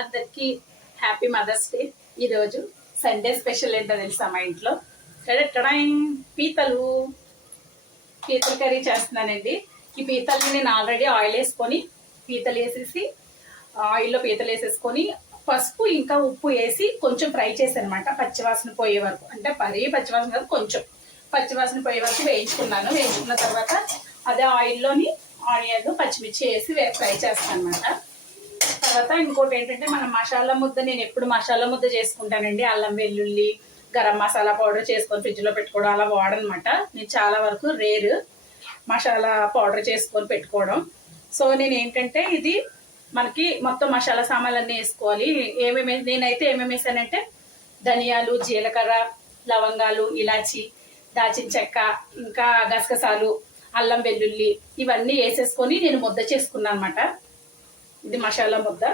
అందరికి happy mothers day. ఈరోజు Sunday special ఏంటో తెలుసా మా ఇంట్లో? టడటడాయ్, పీతలు. పీతల కర్రీ చేస్తున్నానండి. ఈ పీతల్ని నేను ఆల్రెడీ ఆయిల్ వేసుకొని పీతలు వేసేసి ఆయిల్లో పీతలు వేసేసుకొని పసుపు ఇంకా ఉప్పు వేసి కొంచెం ఫ్రై చేశాను అనమాట పచ్చివాసన పోయే వరకు. అంటే మరీ పచ్చివాసన కాదు కొంచెం పచ్చివాసన పోయే వరకు వేయించుకున్నాను. వేయించుకున్న తర్వాత అదే ఆయిల్లోని ఆనియన్ పచ్చిమిర్చి వేసి ఫ్రై చేస్తాను అనమాట తర్వాత ఇంకోటి ఏంటంటే మన మసాలా ముద్ద నేను ఎప్పుడు మసాలా ముద్ద చేసుకుంటానండి. అల్లం వెల్లుల్లి గరం మసాలా పౌడర్ చేసుకొని ఫ్రిడ్జ్లో పెట్టుకోవడం అలా వాడనమాట. నేను చాలా వరకు రేరు మసాలా పౌడర్ చేసుకొని పెట్టుకోవడం. సో నేను ఏంటంటే ఇది మనకి మొత్తం మసాలా సామాన్లు అన్నీ వేసుకోవాలి. ఏమేమి నేనైతే ఏమేమి వేసానంటే ధనియాలు జీలకర్ర లవంగాలు ఇలాచి దాచిన చెక్క ఇంకా గసగసాలు అల్లం వెల్లుల్లి ఇవన్నీ వేసేసుకొని నేను ముద్ద చేసుకున్నాను అనమాట ఇది మసాలా ముద్ద.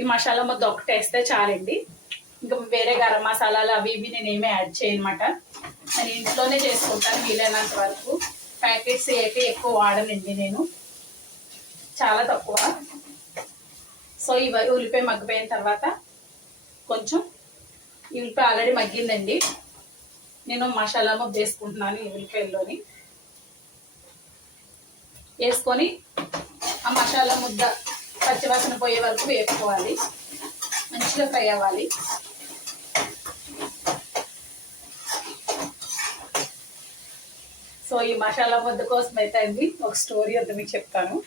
ఈ మసాలా ముద్ద ఒకటి వేస్తే చాలండి. ఇంకా వేరే గరం మసాలాలు అవి ఇవి నేను ఏమీ యాడ్ చేయనమాట. నేను ఇంట్లోనే చేసుకుంటాను వీలైనంత వరకు. ప్యాకెట్స్ అయితే ఎక్కువ వాడనండి నేను. చాలా తక్కువ. సో ఇవి ఉల్లిపాయ మగ్గిపోయిన తర్వాత కొంచెం ఈ ఉల్లిపాయ ఆల్రెడీ మగ్గిందండి. నేను మసాలా ముద్ద వేసుకుంటున్నాను ఈ ఉల్లిపాయల్లోని. వేసుకొని ఆ మసాలా ముద్ద పచ్చివాసన పోయే వరకు వేపుకోవాలి. మంచిగా ఫ్రై అవ్వాలి. సో ఈ మసాలా ముద్ద కోసం అయితే అండి ఒక స్టోరీ వద్ద మీకు చెప్తాను.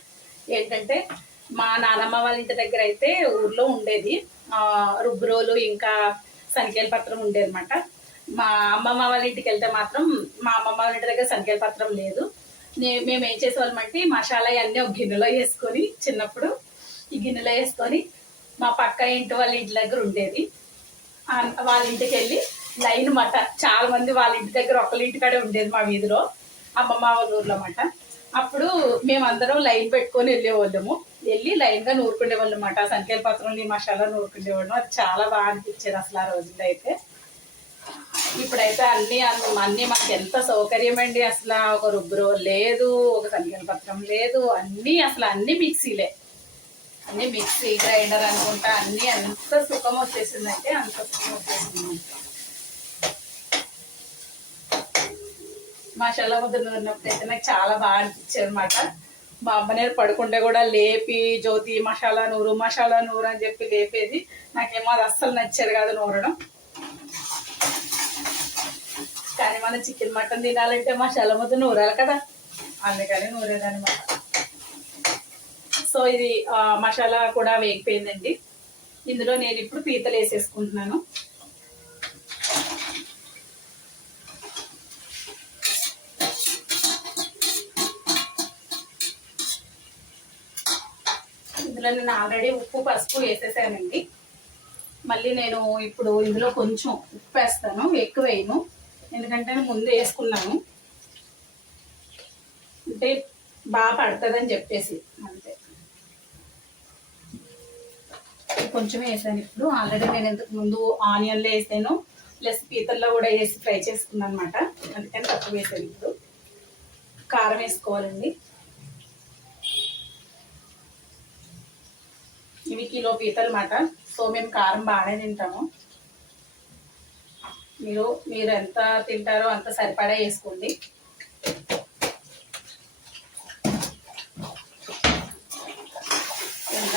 ఏంటంటే మా నానమ్మ వాళ్ళ ఇంటి దగ్గర అయితే ఊర్లో ఉండేది. రుబ్రోలు ఇంకా సంఖ్యల పత్రం ఉండేదన్నమాట. మా అమ్మమ్మ వాళ్ళ ఇంటికి వెళ్తే మాత్రం మా అమ్మమ్మ వాళ్ళ ఇంటి దగ్గర సంఖ్యల పత్రం లేదు. నే- మేము ఏం చేసేవాళ్ళమంటే మసాలా అన్నీ ఒక గిన్నెలో వేసుకొని చిన్నప్పుడు ఈ గిన్నెలో వేసుకొని మా పక్క ఇంటి వాళ్ళ ఇంటి దగ్గర ఉండేది. వాళ్ళ ఇంటికి వెళ్ళి లైన్ మాట. చాలా మంది వాళ్ళ ఇంటి దగ్గర ఒకళ్ళ ఇంటికాడే ఉండేది మా వీధిలో. అమ్మమ్మ వాళ్ళ ఊర్లో మాట. అప్పుడు మేమందరం లైన్ పెట్టుకొని వెళ్ళేవాళ్ళము. వెళ్ళి లైన్గా నూరుకునే సంకేల అన్నమాట పత్రం ఈ మసాలా నూరుకునేవాళ్ళం అది చాలా బాగా అనిపించేది అసలు ఆ రోజుల్లో అయితే. ఇప్పుడైతే అన్ని అన్ని- మాకు ఎంత సౌకర్యం అండి అసలు. ఒక రుబ్బురో లేదు ఒక సంఖ్యల పత్రం లేదు. అన్ని అసలు అన్ని మిక్సీలే. అన్ని మిక్సీ గ్రైండర్ అనుకుంటా అన్ని అంత సుఖం వచ్చేసిందంటే అంత సుఖం వచ్చేసింది. మసాలా ముద్ద ఉన్నప్పుడు అయితే నాకు చాలా బాగా అనిపించింది అనమాట మా అమ్మ నేను పడుకుంటే కూడా లేపి జ్యోతి మసాలా నూరు మసాలా నూరు అని చెప్పి లేపేది. నాకేమో అది అస్సలు నచ్చేది కాదు నూరడం. కానీ మనం చికెన్ మటన్ తినాలంటే మసాలా ముద్ద నూరాలి కదా. అందుకని నూరేదనమాట సో ఇది మసాలా కూడా వేగిపోయిందండి. ఇందులో నేను ఇప్పుడు పీతలు వేసేసుకుంటున్నాను. ఇందులో నేను ఆల్రెడీ ఉప్పు పసుపు వేసేసానండి. మళ్ళీ నేను ఇప్పుడు ఇందులో కొంచెం ఉప్పు వేస్తాను ఎక్కువ వేయను. ఎందుకంటే నేను ముందు వేసుకున్నాను. అంటే బాగా పడుతుందని చెప్పేసి అంతే. కొంచెం వేసాను. ఇప్పుడు ఆల్రెడీ నేను ఇంతకు ముందు ఆనియన్లో వేసాను. ప్లస్ పీతల్లో కూడా వేసి ఫ్రై చేసుకున్నాను అనమాట అందుకని తక్కువ వేసాను ఇప్పుడు. కారం వేసుకోవాలండి. ఇవి కిలో పీతలు మాట సో మేము కారం బాగానే తింటాము. మీరు మీరు ఎంత తింటారో అంత సరిపడా వేసుకోండి.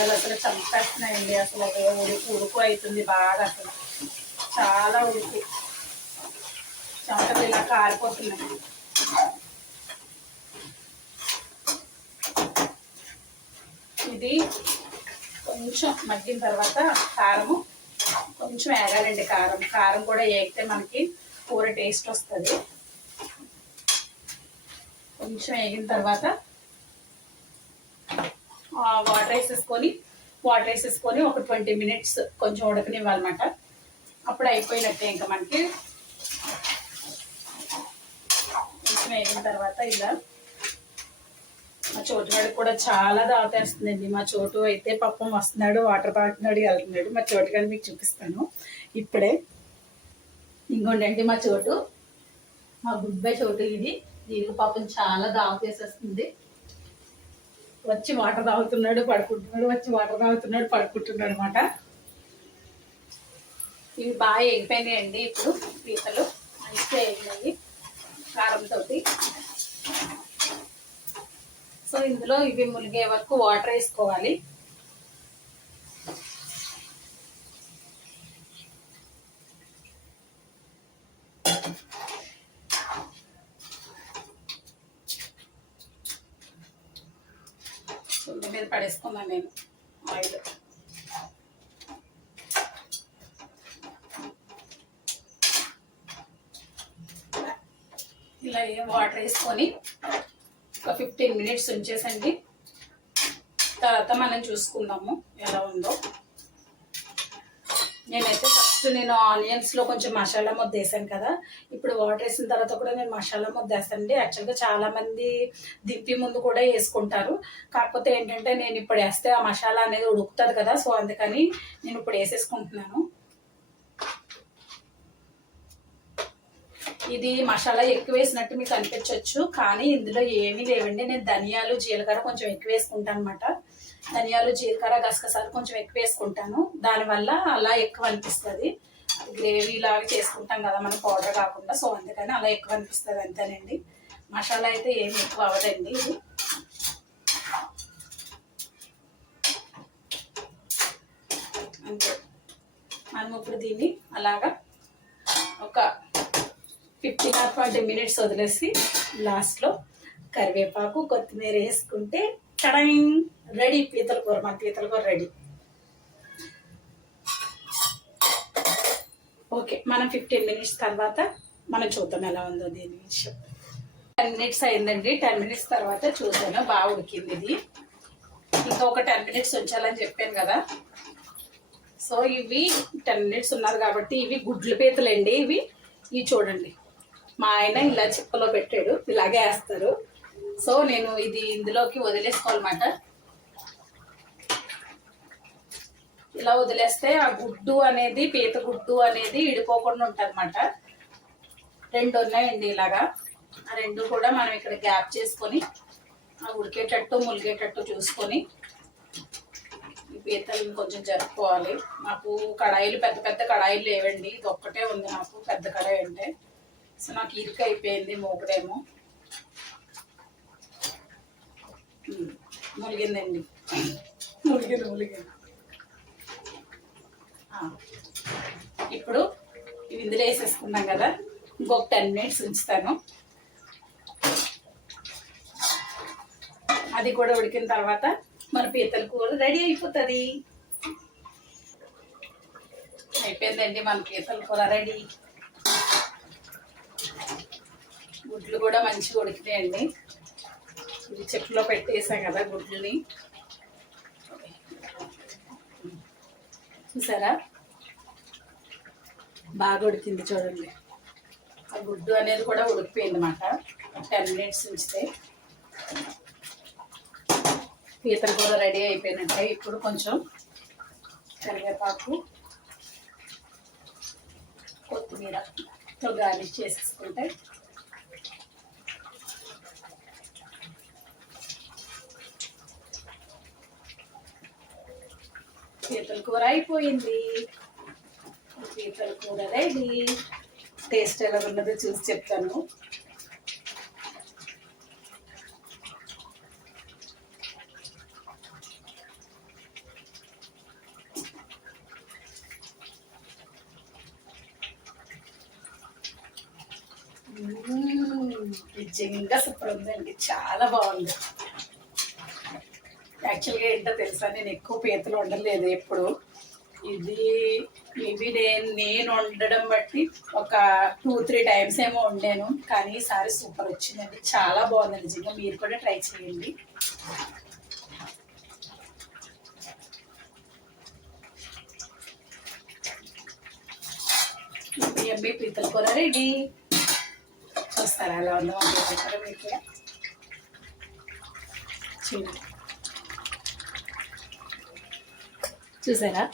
ఎండలు అసలు చంపేస్తున్నాయండి అసలు. ఉడుకు ఉడుకు అవుతుంది బాగా అసలు. చాలా ఉడుకు చెమటలు ఇలా కారిపోతున్నాయి. ఇది కొంచెం మగ్గిన తర్వాత కారము. కొంచెం వేగాలండి కారం. కారం కూడా వేగితే మనకి కూర టేస్ట్ వస్తుంది. కొంచెం వేగిన తర్వాత వాటర్ వేసేసుకొని వాటర్ వేసేసుకొని ఒక ట్వంటీ మినిట్స్ కొంచెం ఉడకనివ్వాలన్నమాట. అప్పుడు అయిపోయినట్టే ఇంకా మనకి. కొంచెం వేగిన తర్వాత ఇలా మా చోటు వాడికి కూడా చాలా దాటేస్తుందండి. మా చోటు అయితే పాపం వస్తున్నాడు వాటర్ తాగుతున్నాడు వెళ్తున్నాడు. మా చోటు కానీ మీకు చూపిస్తాను. ఇప్పుడే ఇంకోండి మా చోటు. మా గుడ్ బై చోటు ఇది. దీనికి పాపం చాలా దావ చేసేస్తుంది వచ్చి వాటర్ తాగుతున్నాడు పడుకుంటున్నాడు వచ్చి వాటర్ తాగుతున్నాడు పడుకుంటున్నాడు అనమాట ఇవి బాగా ఎగిపోయినాయండి ఇప్పుడు పీతలు. మంచిగా ఎగినాయి కారంతో సో ఇందులో ఇవి మునిగే వరకు వాటర్ వేసుకోవాలి. నేను ఆయిల్ ఇలా ఏం వాటర్ వేసుకొని ఒక ఫిఫ్టీన్ మినిట్స్ ఉంచేసండి. తర్వాత మనం చూసుకుందాము ఎలా ఉందో. నేనైతే ఫస్ట్ నేను ఆనియన్స్లో కొంచెం మసాలా ముద్ద వేసాను కదా. ఇప్పుడు వాటర్ వేసిన తర్వాత కూడా నేను మసాలా ముద్ద వేస్తానండి. యాక్చువల్గా చాలామంది దిప్పి దింపి ముందు కూడా వేసుకుంటారు. కాకపోతే ఏంటంటే నేను ఇప్పుడు వేస్తే ఆ మసాలా అనేది ఉడుకుతుంది కదా సో అందుకని నేను ఇప్పుడు వేసేసుకుంటున్నాను. ఇది మసాలా ఎక్కువ వేసినట్టు మీకు అనిపించవచ్చు కానీ ఇందులో ఏమీ లేవండి. నేను ధనియాలు జీలకర్ర కొంచెం ఎక్కువ వేసుకుంటాను అనమాట ధనియాలు జీలకర్ర గసగసాలు కొంచెం ఎక్కువ వేసుకుంటాను. దానివల్ల అలా ఎక్కువ అనిపిస్తుంది. గ్రేవీ లాగా చేసుకుంటాం కదా మనం పౌడర్ కాకుండా. సో అందుకని అలా ఎక్కువ అనిపిస్తుంది అంతేనండి. మసాలా అయితే ఏమి ఎక్కువ అవ్వదండి ఇది. అంతే. మనం ఇప్పుడు దీన్ని అలాగా ఒక ఫిఫ్టీన్ ఆర్ ట్వంటీ మినిట్స్ వదిలేసి లాస్ట్లో కరివేపాకు కొత్తిమీర వేసుకుంటే చడంగ్ రెడీ పీతల కూర మన పీతల కూర రెడీ. ఓకే మనం ఫిఫ్టీన్ మినిట్స్ తర్వాత మనం చూద్దాం ఎలా ఉందో దీని విషయం. టెన్ మినిట్స్ అయిందండి. టెన్ మినిట్స్ తర్వాత చూసాను బాగా ఉడికింది ఇది. ఇంకా ఒక టెన్ మినిట్స్ ఉంచాలని చెప్పాను కదా. సో ఇవి టెన్ మినిట్స్ ఉన్నారు కాబట్టి ఇవి గుడ్లు పీతలండి ఇవి. ఇవి చూడండి. మా ఆయన ఇలా చిప్పలో పెట్టాడు ఇలాగే వేస్తారు. సో నేను ఇది ఇందులోకి వదిలేసుకోవాలన్నమాట. ఇలా వదిలేస్తే ఆ గుడ్డు అనేది పీత గుడ్డు అనేది ఇడిపోకుండా ఉంటుంది రెండు ఉన్నాయండి ఇలాగా. ఆ రెండు కూడా మనం ఇక్కడ గ్యాప్ చేసుకొని ఆ ఉడికేటట్టు ములిగేటట్టు చూసుకొని ఈ పీతలు కొంచెం జరుపుకోవాలి. నాకు కడాయిలు పెద్ద పెద్ద కడాయిలు లేవండి. ఇది ఒక్కటే ఉంది నాకు పెద్ద కడాయి అంటే. సో నాకు ఇరుక అయిపోయింది మోకడేమో ములిగిందండి ములిగింది ములిగింది ఇప్పుడు ఇవి ఇందులో వేసేసుకున్నాం కదా. ఇంకొక టెన్ మినిట్స్ ఉంచుతాను. అది కూడా ఉడికిన తర్వాత మన పీతల కూర రెడీ అయిపోతుంది. అయిపోయిందండి మన పీతల కూర రెడీ. గుడ్లు కూడా మంచిగా ఉడికినాయండి. ఇది చెప్పులో పెట్టేసాం కదా గుడ్లని. చూసారా? బాగా ఉడికింది చూడండి. ఆ గుడ్డు అనేది కూడా ఉడికిపోయింది అనమాట టెన్ మినిట్స్ ఉంచితే. పీతలు కూడా రెడీ అయిపోయినట్టే. ఇప్పుడు కొంచెం కరివేపాకు కొత్తిమీరతో గార్నిష్ చేసేసుకుంటే పీతల కూర అయిపోయింది. పీతల కూర రెడీ. టేస్ట్ ఎలా ఉన్నదో చూసి చెప్తాను. నిజంగా సూపర్ ఉందండి. చాలా బాగుంది. యాక్చువల్గా ఏంటో తెలుసా? నేను ఎక్కువ పీతలు వండలేదు ఎప్పుడు. ఇది ఇవి నేను నేను వండడం బట్టి ఒక టూ త్రీ టైమ్స్ ఏమో వండాను కానీ ఈసారి సూపర్ వచ్చిందండి. చాలా బాగుంది నిజంగా. మీరు కూడా ట్రై చేయండి. ఎంబీ పీతల కూర రెడీ చూస్తారా? అలా ఉందా? పీతల కూర మీకు చూడండి చూసారా?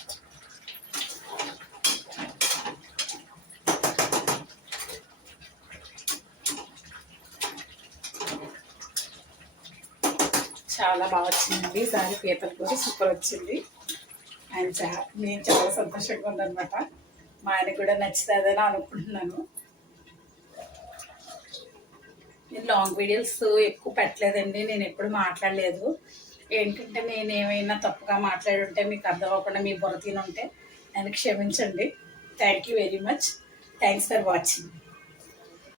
చాలా బాగా వచ్చిందండి. దాని పీతల కూర సూపర్ వచ్చింది. అండ్ చా నేను చాలా సంతోషంగా ఉందనమాట మా ఆయన కూడా నచ్చుతుందని అనుకుంటున్నాను. నేను లాంగ్ వీడియోస్ ఎక్కువ పెట్టలేదండి. నేను ఎప్పుడు మాట్లాడలేదు. ఏంటంటే నేను ఏమైనా తప్పుగా మాట్లాడి ఉంటే మీకు అర్థం అవ్వకుండా మీ బుర్ర తిని ఉంటే నన్ను క్షమించండి. Thank you very much thanks for watching